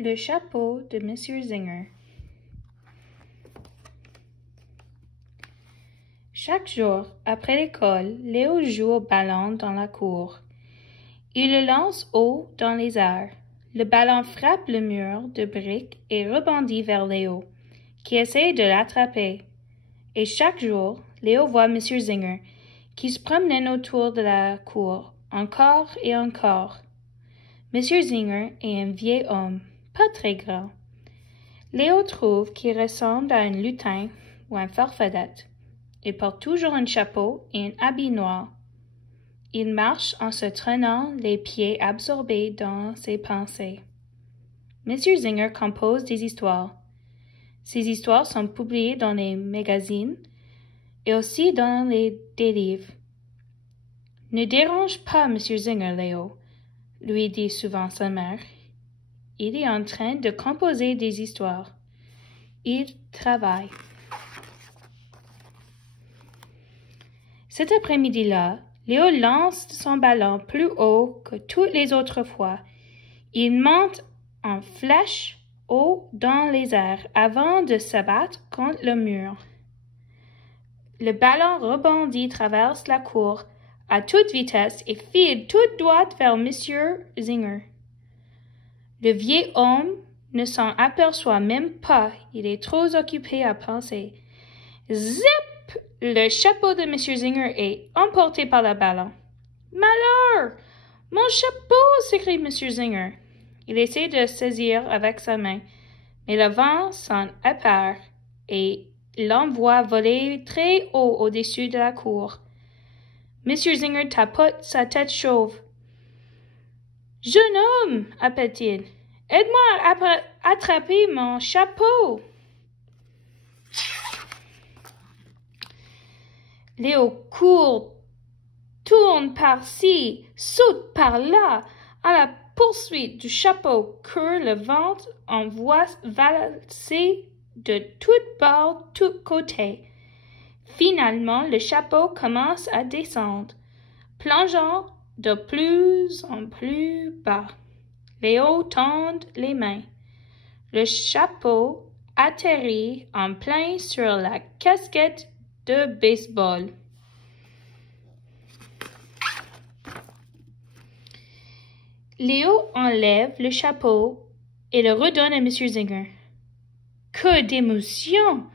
Le chapeau de Monsieur Zinger. Chaque jour, après l'école, Léo joue au ballon dans la cour. Il le lance haut dans les airs. Le ballon frappe le mur de briques et rebondit vers Léo, qui essaie de l'attraper. Et chaque jour, Léo voit Monsieur Zinger, qui se promène autour de la cour, encore et encore. Monsieur Zinger est un vieil homme, pas très grand. Léo trouve qu'il ressemble à un lutin ou un farfadet. Il porte toujours un chapeau et un habit noir. Il marche en se traînant les pieds absorbés dans ses pensées. Monsieur Zinger compose des histoires. Ces histoires sont publiées dans les magazines et aussi dans des livres. Ne dérange pas Monsieur Zinger, Léo, lui dit souvent sa mère. Il est en train de composer des histoires. Il travaille. Cet après-midi-là, Léo lance son ballon plus haut que toutes les autres fois. Il monte en flèche haut dans les airs avant de s'abattre contre le mur. Le ballon rebondit, traverse la cour à toute vitesse et file tout droit vers Monsieur Zinger. Le vieil homme ne s'en aperçoit même pas, il est trop occupé à penser. Zip! Le chapeau de Monsieur Zinger est emporté par le ballon. Malheur! Mon chapeau! S'écrie Monsieur Zinger. Il essaie de le saisir avec sa main, mais le vent s'en empare et l'envoie voler très haut au-dessus de la cour. Monsieur Zinger tapote sa tête chauve. Jeune homme, appelle-t-il, aide-moi à attraper mon chapeau. Léo court, tourne par-ci, saute par-là, à la poursuite du chapeau que le vent envoie valser de toutes bords, tous côtés. Finalement, le chapeau commence à descendre, plongeant de plus en plus bas. Léo tend les mains. Le chapeau atterrit en plein sur la casquette de baseball. Léo enlève le chapeau et le redonne à Monsieur Zinger. Que d'émotion!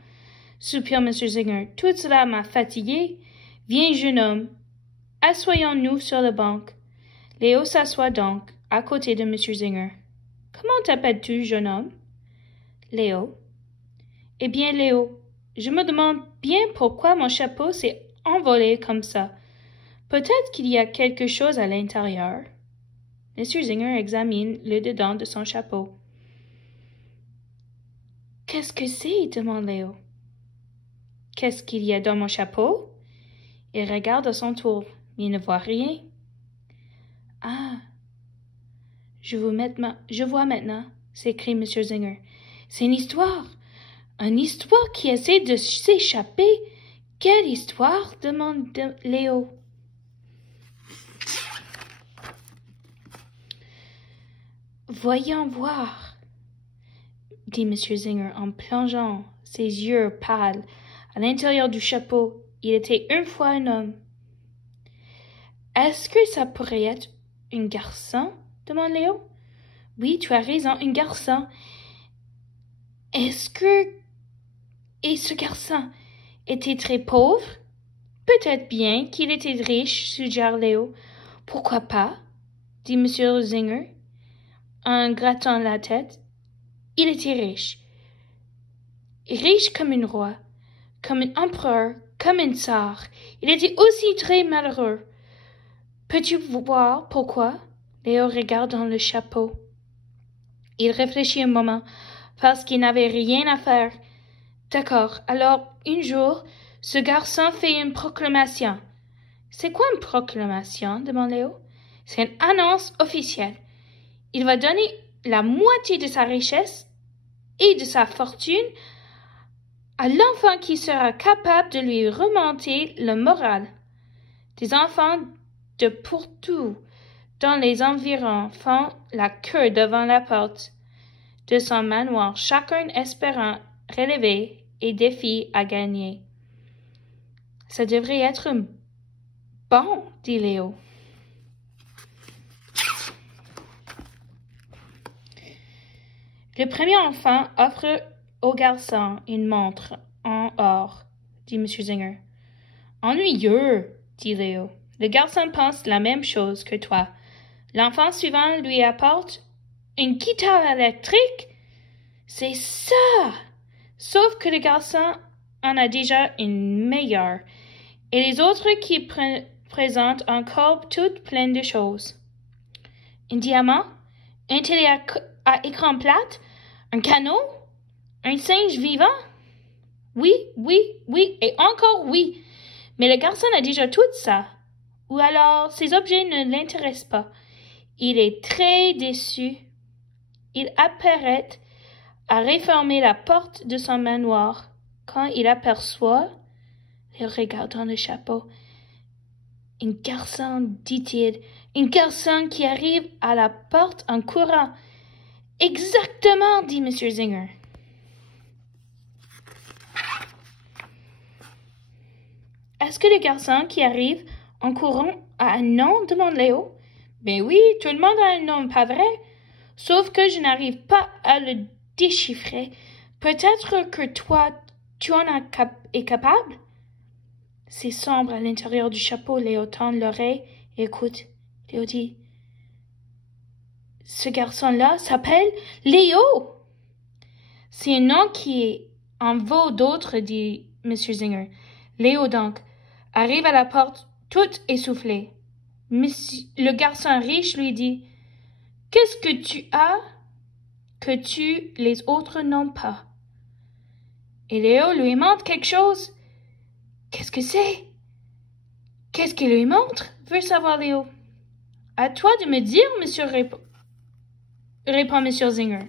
Soupire Monsieur Zinger. Tout cela m'a fatigué. Viens, jeune homme. Assoyons-nous sur la banc. Léo s'assoit donc à côté de Monsieur Zinger. Comment t'appelles-tu, jeune homme? Léo. Eh bien, Léo, je me demande bien pourquoi mon chapeau s'est envolé comme ça. Peut-être qu'il y a quelque chose à l'intérieur. Monsieur Zinger examine le dedans de son chapeau. Qu'est-ce que c'est? Demande Léo. Qu'est-ce qu'il y a dans mon chapeau? Il regarde à son tour, mais il ne voit rien. Ah, je vois maintenant, s'écrie Monsieur Zinger. C'est une histoire qui essaie de s'échapper. Quelle histoire? Demande Léo. Voyons voir, dit Monsieur Zinger en plongeant ses yeux pâles à l'intérieur du chapeau. Il était une fois un homme. Est-ce que ça pourrait être un garçon? Demande Léo. Oui, tu as raison, un garçon. Et ce garçon était très pauvre? Peut-être bien qu'il était riche, suggère Léo. Pourquoi pas? Dit Monsieur Zinger en grattant la tête. Il était riche. Riche comme un roi, comme un empereur, comme un tsar. Il était aussi très malheureux. Peux-tu voir pourquoi? Léo regarde dans le chapeau. Il réfléchit un moment, parce qu'il n'avait rien à faire. D'accord, alors, un jour, ce garçon fait une proclamation. C'est quoi une proclamation? Demande Léo. C'est une annonce officielle. Il va donner la moitié de sa richesse et de sa fortune à l'enfant qui sera capable de lui remonter le moral. Des enfants de partout dans les environs font la queue devant la porte. de son manoir, chacun espérant relever et défi à gagner. Ça devrait être bon, dit Léo. Le premier enfant offre au garçon une montre en or, dit M. Zinger. Ennuyeux, dit Léo. Le garçon pense la même chose que toi. L'enfant suivant lui apporte une guitare électrique. C'est ça! Sauf que le garçon en a déjà une meilleure, et les autres qui présentent un corps tout plein de choses. Un diamant, un télé à écran plate, un canot, un singe vivant. Oui, oui, oui, et encore oui. Mais le garçon a déjà tout ça. Ou alors, ces objets ne l'intéressent pas. Il est très déçu. Il apparaît à refermer la porte de son manoir quand il aperçoit, il regarde dans le chapeau, un garçon, dit-il, un garçon qui arrive à la porte en courant. Exactement, dit M. Zinger. Est-ce que le garçon qui arrive en courant a un nom? Demande Léo. Ben oui, tout le monde a un nom, pas vrai? Sauf que je n'arrive pas à le déchiffrer. Peut-être que toi, tu en es capable? C'est sombre à l'intérieur du chapeau. Léo tend l'oreille et écoute. Léo dit, ce garçon-là s'appelle Léo. C'est un nom qui en vaut d'autres, dit M. Zinger. Léo donc arrive à la porte tout essoufflé. Le garçon riche lui dit, qu'est-ce que tu as que les autres n'ont pas? Et Léo lui montre quelque chose. Qu'est-ce que c'est? Qu'est-ce qu'il lui montre? Veut savoir Léo. À toi de me dire, monsieur, répond monsieur Zinger.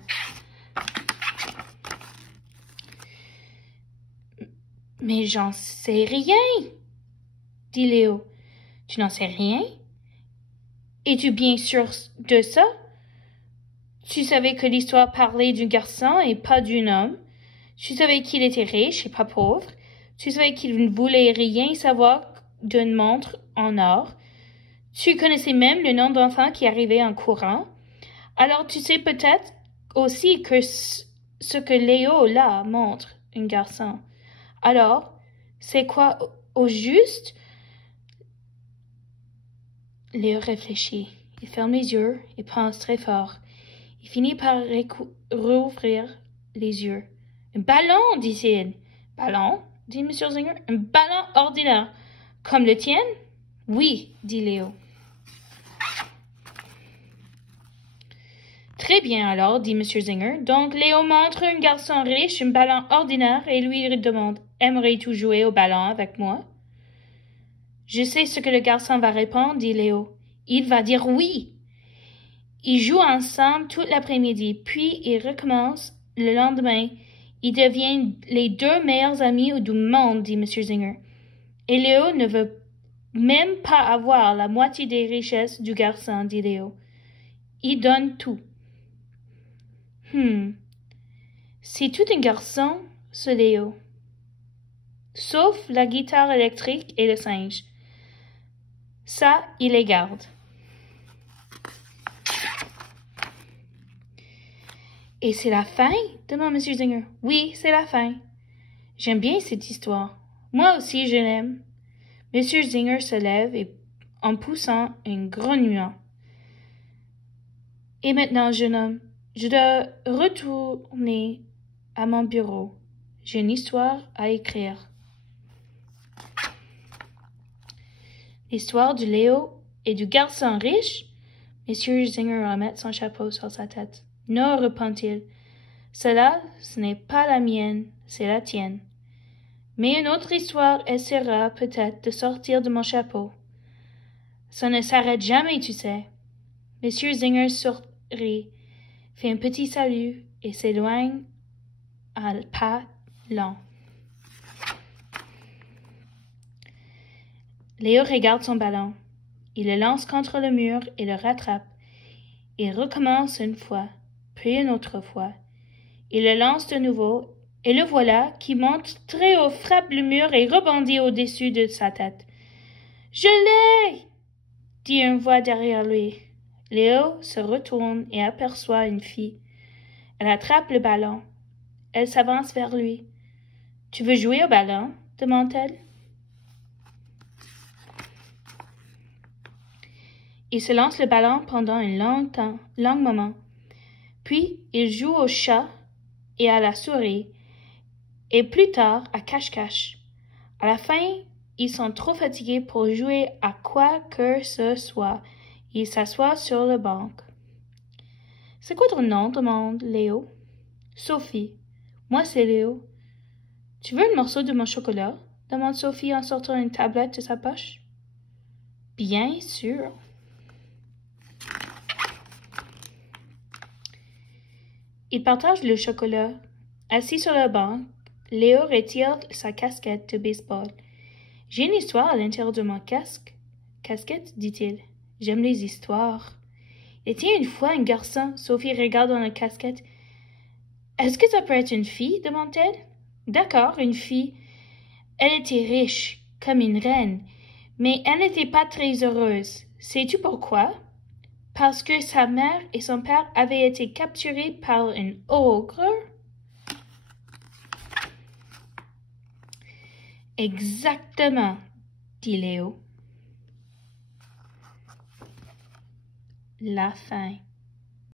Mais j'en sais rien, dit Léo. Tu n'en sais rien? Es-tu bien sûr de ça? Tu savais que l'histoire parlait d'un garçon et pas d'un homme. Tu savais qu'il était riche et pas pauvre. Tu savais qu'il ne voulait rien savoir d'une montre en or. Tu connaissais même le nom d'enfant qui arrivait en courant. Alors tu sais peut-être aussi que ce que Léo là montre un garçon. Alors, c'est quoi au juste? Léo réfléchit. Il ferme les yeux et pense très fort. Il finit par rouvrir les yeux. Un ballon, dit-il. Ballon, dit M. Zinger. Un ballon ordinaire. Comme le tien? Oui, dit Léo. Très bien alors, dit M. Zinger. Donc Léo montre un garçon riche un ballon ordinaire et lui demande, aimerais-tu jouer au ballon avec moi? Je sais ce que le garçon va répondre, dit Léo. Il va dire oui. Ils jouent ensemble toute l'après-midi, puis ils recommencent le lendemain. Ils deviennent les deux meilleurs amis du monde, dit M. Zinger. Et Léo ne veut même pas avoir la moitié des richesses du garçon, dit Léo. Il donne tout. C'est tout un garçon, ce Léo. Sauf la guitare électrique et le singe. Ça, il les garde. Et c'est la fin? Demande M. Zinger. Oui, c'est la fin. J'aime bien cette histoire. Moi aussi, je l'aime. M. Zinger se lève en poussant un grognement. Et maintenant, jeune homme, je dois retourner à mon bureau. J'ai une histoire à écrire. L'histoire du Léo et du garçon riche? M. Zinger remet son chapeau sur sa tête. Non, répond-il. Cela, ce n'est pas la mienne, c'est la tienne. Mais une autre histoire essaiera peut-être de sortir de mon chapeau. Ça ne s'arrête jamais, tu sais. M. Zinger sourit, fait un petit salut et s'éloigne à pas lents. Léo regarde son ballon. Il le lance contre le mur et le rattrape. Il recommence une fois, puis une autre fois. Il le lance de nouveau, et le voilà qui monte très haut, frappe le mur et rebondit au-dessus de sa tête. « Je l'ai !» dit une voix derrière lui. Léo se retourne et aperçoit une fille. Elle attrape le ballon. Elle s'avance vers lui. « Tu veux jouer au ballon ?» demande-t-elle. Il se lance le ballon pendant un long moment. Puis, il joue au chat et à la souris, et plus tard à cache-cache. À la fin, ils sont trop fatigués pour jouer à quoi que ce soit. Ils s'assoient sur le banc. « C'est quoi ton nom ?» demande Léo. « Sophie. Moi, c'est Léo. »« Tu veux un morceau de mon chocolat ?» demande Sophie en sortant une tablette de sa poche. « Bien sûr. » Ils partagent le chocolat. Assis sur le banc, Léo retire sa casquette de baseball. « J'ai une histoire à l'intérieur de mon casquette, dit-il. J'aime les histoires. Il était une fois un garçon. Sophie regarde dans la casquette. Est-ce que ça peut être une fille? Demande-t-elle. D'accord, une fille. Elle était riche, comme une reine, mais elle n'était pas très heureuse. Sais-tu pourquoi? Parce que sa mère et son père avaient été capturés par un ogre. Exactement, dit Léo. La fin.